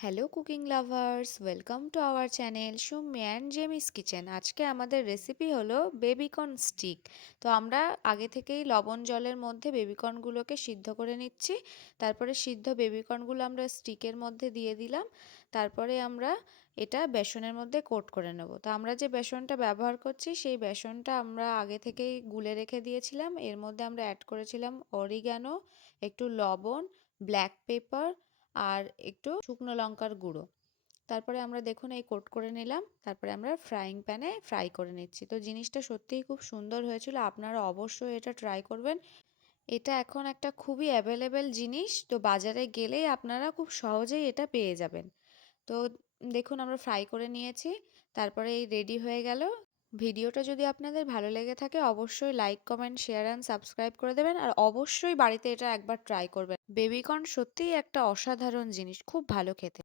Hello cooking lovers, welcome to our channel Sumi and জেমিস kitchen. আজকে আমাদের রেসিপি হলো বেবিকর্ন স্টিক। তো আমরা আগে থেকেই লবণ জলের মধ্যে বেবিকর্নগুলোকে সিদ্ধ করে নিচ্ছি। তারপরে সিদ্ধ বেবিকর্নগুলো আমরা স্টিকের মধ্যে দিয়ে দিলাম। তারপরে আমরা এটা বেসনের মধ্যে কোট করে নেব। তো আমরা যে বেসনটা ব্যবহার করছি সেই বেসনটা আমরা আগে থেকেই গুলে রেখে দিয়েছিলাম। এর মধ্যে আমরা অ্যাড করেছিলাম অরিগ্যানো, একটু লবণ, ব্ল্যাক পেপার আর একটু শুকনো লঙ্কার গুঁড়ো। তারপরে আমরা দেখুন এই কোট করে নিলাম। তারপরে আমরা ফ্রাইং প্যানে ফ্রাই করে নিচ্ছি। তো জিনিসটা সত্যিই খুব সুন্দর হয়েছিল, আপনারা অবশ্যই এটা ট্রাই করবেন। এটা এখন একটা খুবই অ্যাভেলেবেল জিনিস, তো বাজারে গেলেই আপনারা খুব সহজেই এটা পেয়ে যাবেন। তো দেখুন আমরা ফ্রাই করে নিয়েছি। তারপরে এই রেডি হয়ে গেল। ভিডিওটা যদি আপনাদের ভালো লেগে থাকে অবশ্যই like, comment, share and subscribe করে দেবেন। আর অবশ্যই বাড়িতে এটা একবার ট্রাই করবেন। বেবিকর্ন সত্যিই একটা অসাধারণ জিনিস, খুব ভালো খেতে।